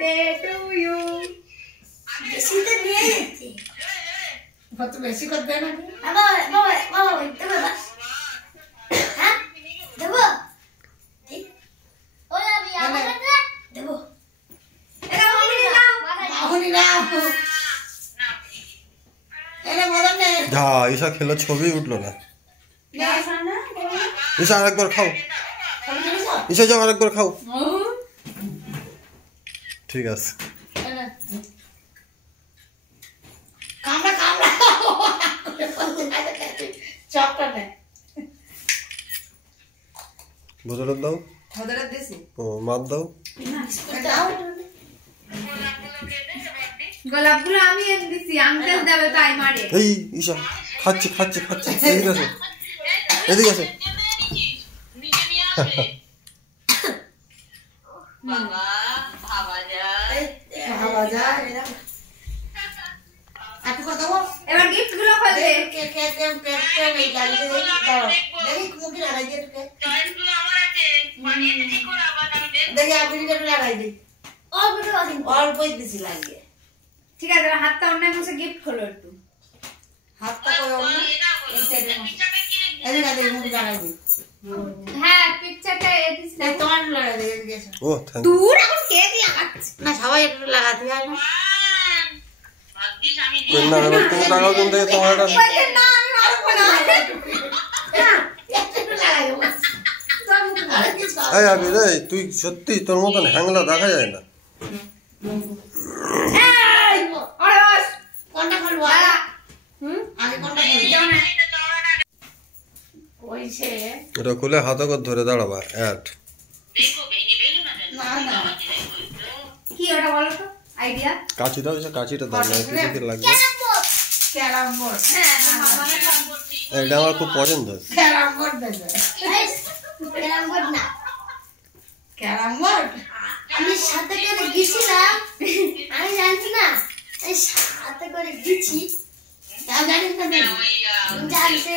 Birthday to you. বেশি তো নিয়ে যাচ্ছে কত বেশি করে দেয় না বাবা বাবা বাবা দেবো বাস হ্যাঁ দেবো ঠিক ওই আমি আমার দেবো এটা বলি দাও। এখনই না এনে মদন নে যা ঈশা খেলো ছবি উঠলো না। না সানা ঈশা আরেকবার খাও, খালি খালি সব ঈশা যাও আরেকবার খাও। ঠিক আছে এনে কামড়া কামড়া চপটা নে ভোজনের দাও। হদরে দিছি ও মার দাও। দাও গোলাপগুলো আমি এনে দিছি, আঙ্কেল দেবে তাই মারে। এই ঈশা খাচ্ছে খাচ্ছে খাচ্ছে। এদিকে আসো এদিকে আসো। বাবা যা এরা আপনি কত বল এবার গিফট গুলো খুলবে। কে কে কে কে কে এই গাড়ি দিয়ে দাও দেখি মুখে লাগাই দিয়ে কে দেখি আপনি এটা লাগাই দিই ও বুড়ো আদিন অল্পই দিছি লাগিয়ে ঠিক আছে, এবার হাতটা অন্য মুছে গিফট খোলো একটু। হাতটা কই অন্য এই সাইডে এদিকে দেখি মুখে লাগাই দিই হ্যাঁ পিকচারটা এডিস না। এই তোমার লাগাই দিই এদিকে এসো ও থ্যাংক ইউ। দূর এখন কেক লাগাচ্ছে। না সবাই একটু লাগাতে হয় না না এবার তুমি লাগাও কোন থেকে তোমার এটা। বলতে না আমি মারবো না। একটু লাগাই দেবো আরে কি সব এই আবি রে তুই সত্যি তোর মতন হ্যাংলা দেখা যায় না। এই আরে বাস কোনটা খুলবো দাঁড়া। আগে কোনটা খুলবো যাও না। ওইছে এটা খুলে হাতে করে ধরে দাঁড়াবা অ্যাড। না না কি ওটা বলো তো আইডিয়া? কাঁচি দাও ঈশা কাঁচিটা দাও না কিছু কি লাগবে। ক্যারাম বোর্ড হ্যাঁ মামা এটা আমার খুব পছন্দ। ক্যারাম বোর্ড দেবে এরকম কর না ক্যারাম বোর্ড আমি সাথে করে গেছিলাম আমি জানি না এই সাথে করে গেছি তা জানিস না জানতে